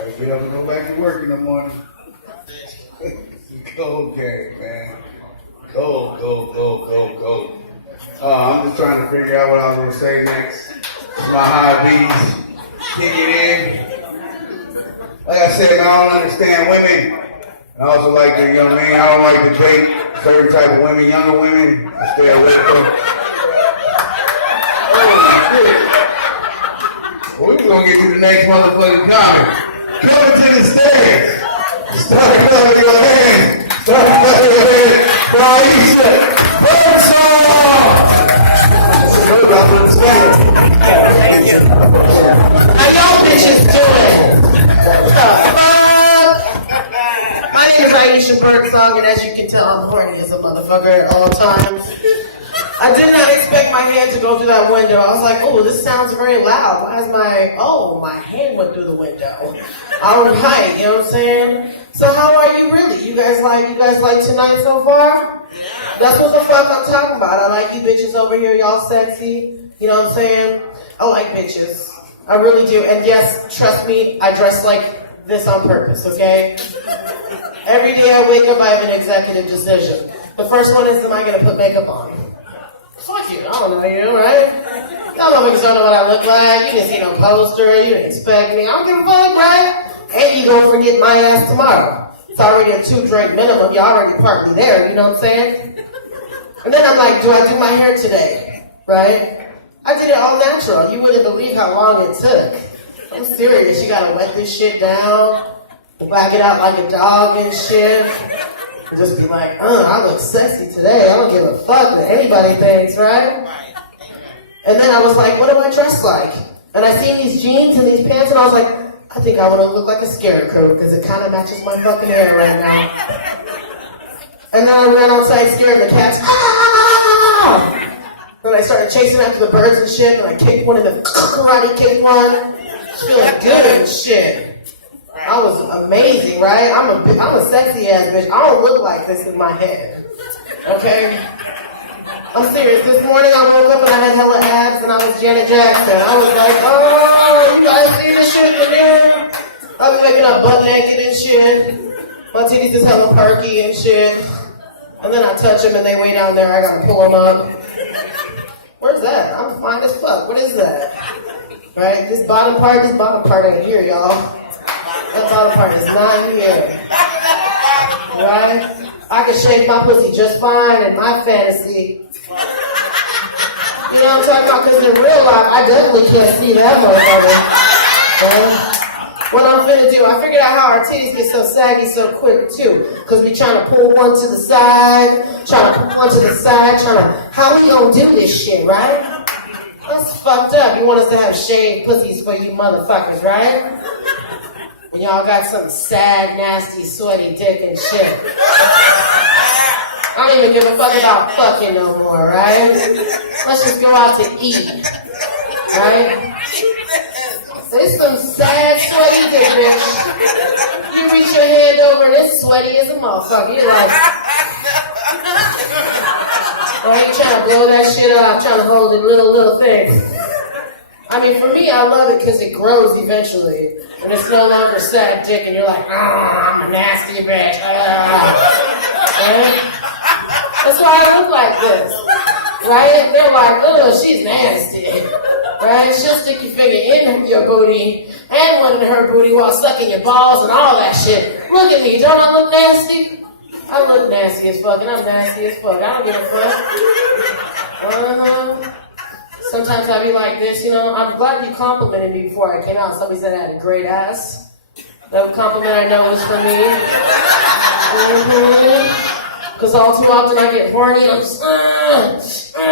Gotta get up and go back to work in the morning. Cold game, man. Cold. I'm just trying to figure out what I was going to say next. My high beats. Kick it in. Like I said, man, I don't understand women. I also like the young men. I don't like to date certain type of women, younger women. I stay away from them. Well, we're going to get to the next motherfucking comment. Coming to the stage. Start clapping your hands. Start clapping your hands for Iesha Birdsong. Thank you. How y'all bitches doing? My name is Iesha Birdsong, and as you can tell, I'm horny as a motherfucker at all times. I did not expect my hand to go through that window. I was like, oh, this sounds very loud. Why is my hand went through the window. All right, you know what I'm saying? So how are you really? You guys like tonight so far? That's what the fuck I'm talking about. I like you bitches over here, y'all sexy. You know what I'm saying? I like bitches. I really do. And yes, trust me, I dress like this on purpose, okay? Every day I wake up, I have an executive decision. The first one is, am I going to put makeup on? Fuck you, I don't know you, right? Y'all motherfuckers don't know what I look like. You didn't see no poster, you didn't expect me. I don't give a fuck, right? And you gonna forget my ass tomorrow. It's already a 2-drink minimum. Y'all already partly there, you know what I'm saying? And then I'm like, do I do my hair today? Right? I did it all natural. You wouldn't believe how long it took. I'm serious. You gotta wet this shit down, whack it out like a dog and shit. And just be like, I look sexy today. I don't give a fuck what anybody thinks, right? And then I was like, what do I dress like? And I seen these jeans and these pants, and I was like, I think I want to look like a scarecrow because it kind of matches my fucking hair right now. And then I ran outside scaring the cats. Ah! Then I started chasing after the birds and shit, and I kicked one in the karate kicked one. Feeling good and shit. I was amazing, right? I'm a sexy ass bitch. I don't look like this in my head. Okay? I'm serious. This morning I woke up and I had hella abs and I was Janet Jackson. I was like, oh, you guys see this shit in the mirror? I was waking up butt naked and shit. My titties is hella perky and shit. And then I touch them and they way down there. I gotta pull them up. Where's that? I'm fine as fuck. What is that? Right? This bottom part ain't here, y'all. That bottom part is not here. Right? I can shave my pussy just fine in my fantasy. You know what I'm talking about? Because in real life, I definitely can't see that motherfucker. Right? What I'm finna do, I figured out how our titties get so saggy so quick, too. Because we trying to pull one to the side, how we gonna do this shit, right? That's fucked up. You want us to have shaved pussies for you motherfuckers, right? When y'all got some sad, nasty, sweaty dick and shit. I don't even give a fuck about fucking no more, right? Let's just go out to eat, right? There's some sad, sweaty dick, bitch. You reach your hand over and it's sweaty as a motherfucker. You're like, oh, you trying to blow that shit off, trying to hold it little things. I mean, for me, I love it because it grows eventually. And it's no longer sad dick, and you're like, I'm a nasty bitch. Right? That's why I look like this. Right? They're like, oh, she's nasty. Right? She'll stick your finger in your booty and one in her booty while sucking your balls and all that shit. Look at me. Don't I look nasty? I look nasty as fuck, and I'm nasty as fuck. I don't give a fuck. Sometimes I be like this, you know. I'm glad you complimented me before I came out. Somebody said I had a great ass. That compliment I know was for me. Because all too often I get horny and I'm just, I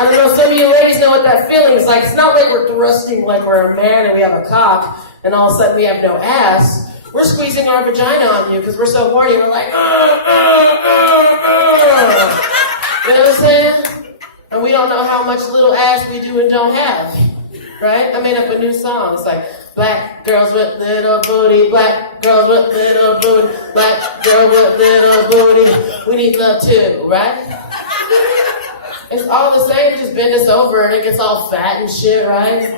don't know, some of you ladies know what that feeling is like. It's not like we're thrusting like we're a man and we have a cock and all of a sudden we have no ass. We're squeezing our vagina on you because we're so horny. We're like, You know what I'm saying? And we don't know how much little ass we do and don't have, right? I made up a new song. It's like, black girls with little booty, black girls with little booty, black girl with little booty. We need love too, right? It's all the same, just bend us over and it gets all fat and shit, right?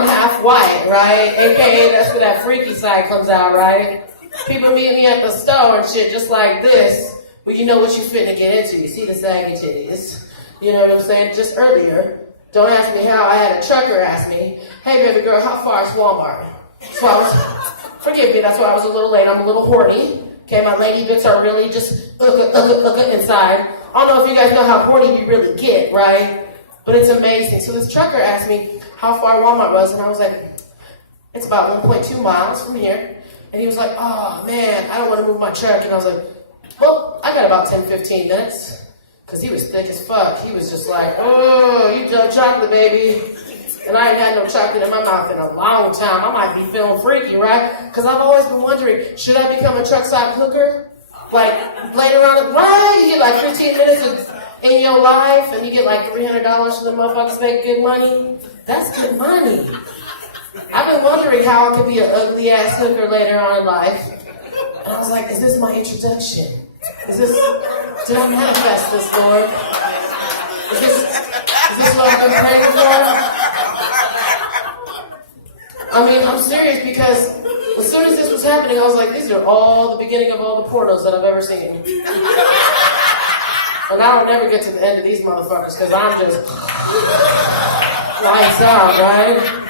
I'm half white, right? AKA that's where that freaky side comes out, right? People meet me at the store and shit just like this, but you know what you finna get into. You see the saggy titties. You know what I'm saying? Just earlier, don't ask me how, I had a trucker ask me, hey baby girl, how far is Walmart? So I was, forgive me, that's why I was a little late. I'm a little horny. Okay, my lady bits are really just inside. I don't know if you guys know how horny we really get, right? But it's amazing. So this trucker asked me how far Walmart was, and I was like, it's about 1.2 miles from here. And he was like, oh man, I don't want to move my truck. And I was like, well, I got about 10, 15 minutes. Because he was thick as fuck. He was just like, oh, you done chocolate, baby. And I ain't had no chocolate in my mouth in a long time. I might be feeling freaky, right? Because I've always been wondering, should I become a truck stop hooker? Like, later on, right? You get like 15 minutes in your life, and you get like $300 for the motherfuckers make good money. That's good money. I've been wondering how I could be an ugly-ass hooker later on in life. And I was like, is this my introduction? Did I manifest this, Lord? Is this what I've been praying for? I mean, I'm serious because as soon as this was happening, I was like, these are all the beginning of all the pornos that I've ever seen. And I don't never get to the end of these motherfuckers because I'm just lights out, right?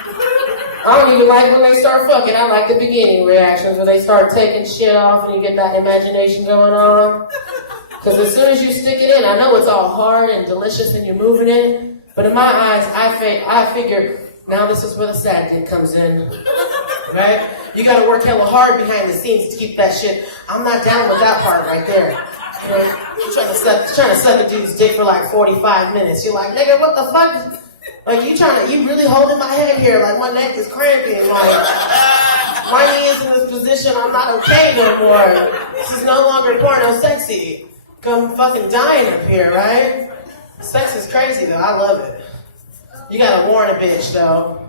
I don't even like when they start fucking. I like the beginning reactions where they start taking shit off and you get that imagination going on. Because as soon as you stick it in, I know it's all hard and delicious and you're moving it. But in my eyes, I figure, now this is where the sad dick comes in. Right? You gotta work hella hard behind the scenes to keep that shit. I'm not down with that part right there. You know, you're trying to suck a dude's dick for like 45 minutes. You're like, nigga, what the fuck? Like, you really holding my head here, like my neck is cramping, like, my knee is in this position, I'm not okay no more. This is no longer porno sexy. I'm fucking dying up here, right? Sex is crazy though, I love it. You gotta warn a bitch though,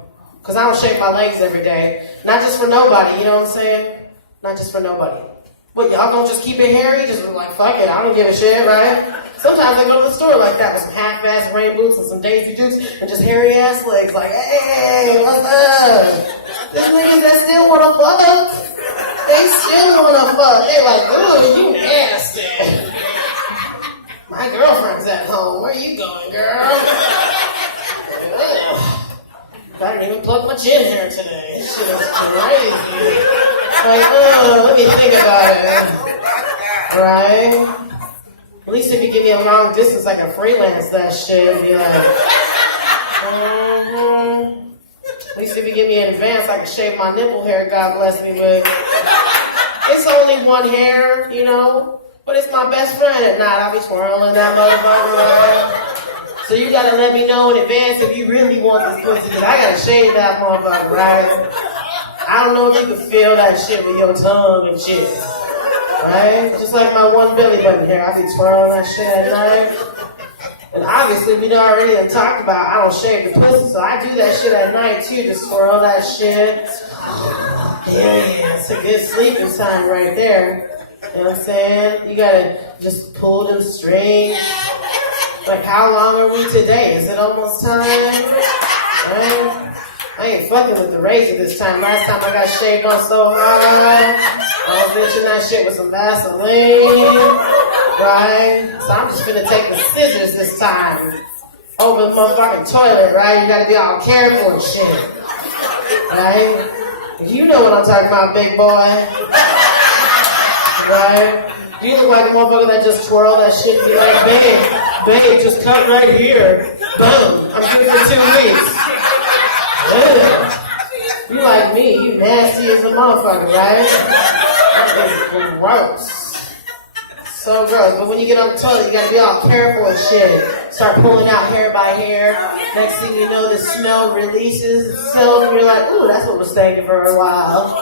cause I don't shave my legs every day. Not just for nobody, you know what I'm saying? Not just for nobody. What, y'all gonna just keep it hairy? Just like, fuck it, I don't give a shit, right? Sometimes I go to the store like that with some half-ass rain boots and some Daisy Dukes and just hairy-ass legs like, hey, what's up? These niggas that still wanna fuck, they still wanna fuck. They like, ooh, you nasty. My girlfriend's at home. Where you going, girl? I didn't even pluck my chin hair today. Shit is crazy. Like, let me think about it. Right? At least if you give me a long distance, I can freelance that shit and be like, At least if you give me in advance, I can shave my nipple hair, God bless me with. It's only one hair, you know? But it's my best friend at night. I'll be twirling that motherfucker, right? So you gotta let me know in advance if you really want this pussy, because I gotta shave that motherfucker, right? I don't know if you can feel that shit with your tongue and shit, right? Just like my one belly button hair, I be twirling that shit at night. And obviously, we already done talked about I don't shave the pussy, so I do that shit at night too, just twirl that shit. Yeah, it's a good sleeping time right there. You know what I'm saying? You gotta just pull them strings. Like, how long are we today? Is it almost time? Right? I ain't fucking with the razor this time. Last time I got shaved on so hard, I was bitching that shit with some Vaseline. Right? So I'm just gonna take the scissors this time. Over the motherfucking toilet, right? You gotta be all careful and shit. Right? You know what I'm talking about, big boy. Right? You look like a motherfucker that just twirl that shit and be like, babe, just cut right here. Boom. I'm good for 2 weeks. Ugh. You like me, you nasty as a motherfucker, right? That is gross. So gross. But when you get on the toilet, you gotta be all careful and shit. Start pulling out hair by hair. Next thing you know, the smell releases itself, and you're like, ooh, that's what was stinking for a while.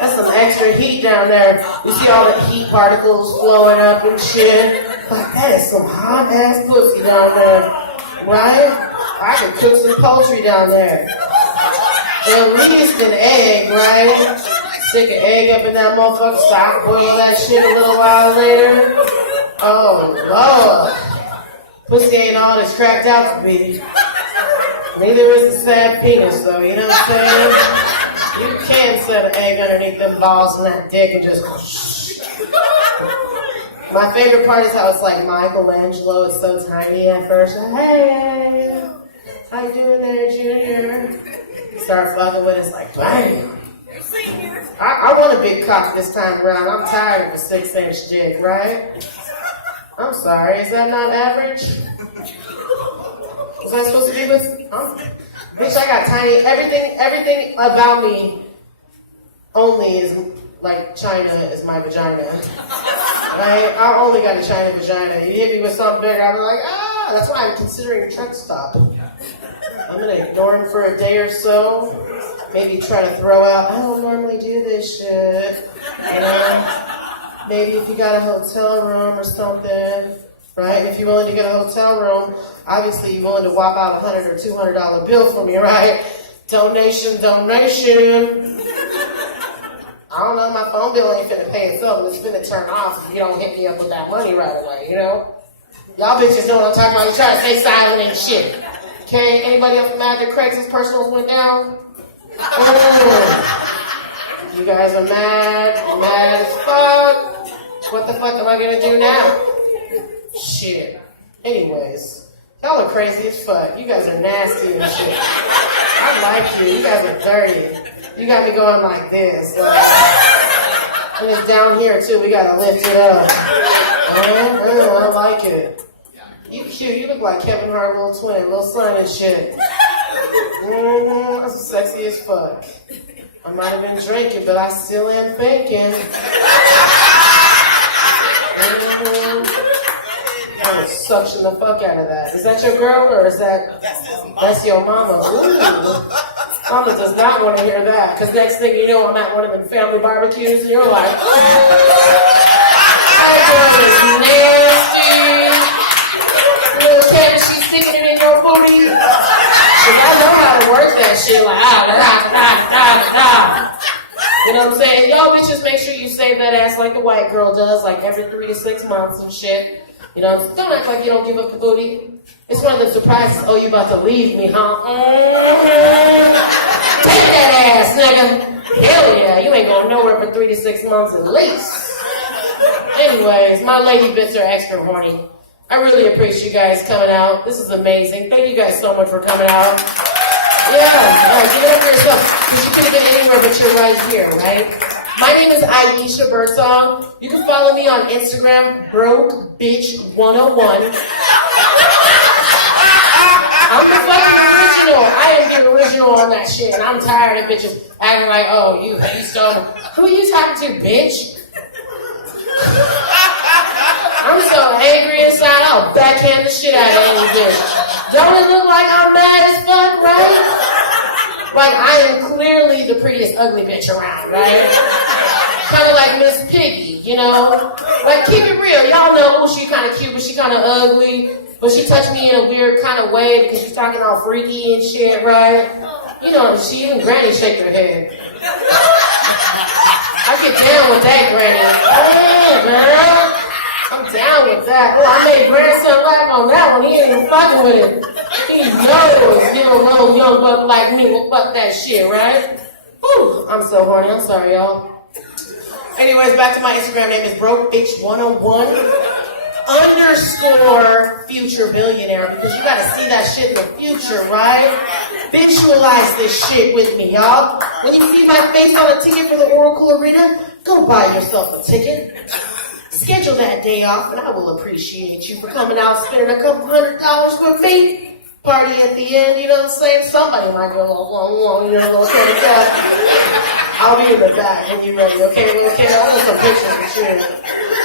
That's some extra heat down there. You see all the heat particles flowing up and shit. Like, that is some hot ass pussy down there, right? I could cook some poultry down there. At least an egg, right? Stick an egg up in that motherfucker, stop, boil that shit a little while later. Oh, Lord. Pussy ain't all it's cracked out to be. Neither is a sad penis, though, you know what I'm saying? You can set an egg underneath them balls and that dick and just... My favorite part is how it's like Michelangelo. It's so tiny at first. Hey, how you doing there, Junior? Start fucking with it, it's like, bam. I want a big cock this time around. I'm tired of a 6-inch dick, right? I'm sorry, is that not average? Was I supposed to be with... bitch, I got tiny... Everything about me only is like China is my vagina. Right? I only got a China vagina. You hit me with something big, I'll be like, ah! That's why I'm considering a truck stop. I'm gonna ignore him for a day or so. Maybe try to throw out, I don't normally do this shit. You know? Maybe if you got a hotel room or something, right? If you're willing to get a hotel room, obviously you're willing to whop out $100 or $200 bill for me, right? Donation. I don't know, my phone bill ain't finna pay itself, and it's finna turn off if you don't hit me up with that money right away, you know? Y'all bitches know what I'm talking about. You try to stay silent and shit. Okay, anybody else mad that Craigslist personals went down? You guys are mad as fuck. What the fuck am I gonna do now? Shit. Anyways, y'all are crazy as fuck. You guys are nasty and shit. I like you. You guys are dirty. You got me going like this. And it's down here too. We gotta lift it up. I like it. You cute. You look like Kevin Hart, little twin, little son and shit. That's sexy as fuck. I might have been drinking, but I still am thinking. I would suction the fuck out of that. Is that your girl or is that's your mama? Ooh. Mama does not want to hear that, because next thing you know, I'm at one of them family barbecues, and you're like, that girl is nasty. Little cat, she's sticking it in your booty. Because I know how to work that shit, like, You know what I'm saying? Y'all bitches, make sure you save that ass like the white girl does, like every 3 to 6 months and shit. You know, don't act like you don't give up the booty. It's one of the surprises. Oh, you about to leave me, huh? Take that ass, nigga. Hell yeah, you ain't going nowhere for 3 to 6 months at least. Anyways, my lady bits are extra horny. I really appreciate you guys coming out. This is amazing. Thank you guys so much for coming out. Yeah, give it up for yourself. Because you could have been anywhere, but you're right here, right? My name is Iesha Birdsong. You can follow me on Instagram, BrokeBitch101. I'm the fucking original. I am the original on that shit, and I'm tired of bitches acting like, oh, you so... Who are you talking to, bitch? I'm so angry inside, I'll backhand the shit out of any bitch. Don't it look like I'm mad as fuck, right? Like, I am clearly the prettiest ugly bitch around, right? Kind of like Miss Piggy, you know? Like, keep it real. Y'all know, oh, she kind of cute, but she kind of ugly. But she touched me in a weird kind of way because she's talking all freaky and shit, right? You know, she even Granny shake her head. I get down with that, Granny. Yeah, girl. I'm down with that. Oh, I made grandson laugh on that one. He ain't even fucking with it. He knows, you know, little young buck like me will fuck that shit, right? Whew, I'm so horny. I'm sorry, y'all. Anyways, back to my Instagram name is BrokeBitch101 _ future billionaire, because you gotta see that shit in the future, right? Visualize this shit with me, y'all. When you see my face on a ticket for the Oracle Arena, go buy yourself a ticket. Schedule that day off, and I will appreciate you for coming out, spending a couple $100 with me. Party at the end, you know what I'm saying? Somebody might go, you know, little kind of stuff. I'll be in the back when you're ready, okay? Okay, I want some pictures and shit.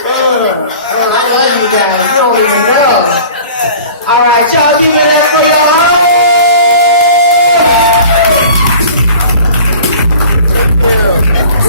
I love you guys. You don't even know. All right, y'all.